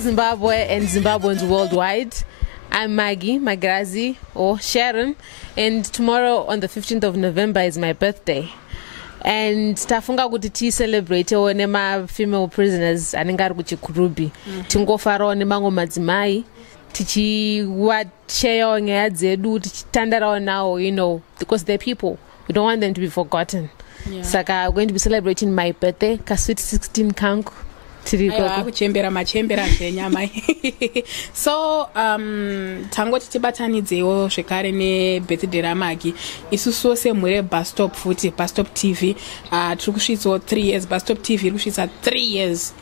Zimbabwe and Zimbabweans worldwide. I'm Magi, Magrazi, or Sharon, and tomorrow on the 15th of November is my birthday. And tafunga kuti ti celebrate nema female prisoners anenge ari kuchikurubi. Tingofarawo nemango madzimai, tichiwashare nyaya dzedu, tichitandarawo nawo, you know, because they're people. We don't want them to be forgotten. Yeah. Saka I'm going to be celebrating my birthday, kasweet 16 kangu. So tango tichibatanidzewo zvekare nebirthday ramagi isusu semure Bustop futi Bustop TV tiri kusvitsawo 3 years. Bustop TV iri kusvitsa 3 years,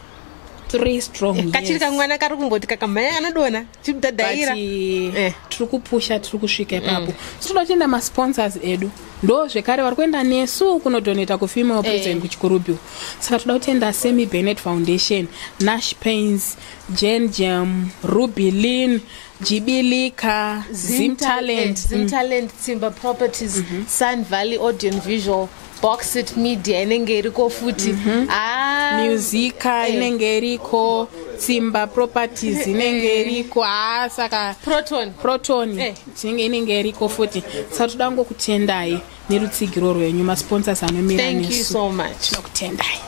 3 strong years. Kachiri kamwana kari kungoti kakamaya anodona chidadaira tiri kupusha, tiri kusvika ipapo. Tinoda kuenda masponsors edu ndo zvekare vari kuenda nesu kunodoneta kufemale prison kuchikurubi. Saka toda kutenda Semi Bennett Foundation, Nash Pains, Jen Jam, Ruby Lynn, Jibilika, Zim Talent, Timber Properties, Sun Valley Audio and Visual, Boxit Media inenge iriko futi, Musica inenge iriko, Timber Properties inenge iriko, saka Proton inenge iriko futi. Saka toda kutendai nerutsigiro rwenyu masponsors anomira nesu. Thank you so much. Nokutendai.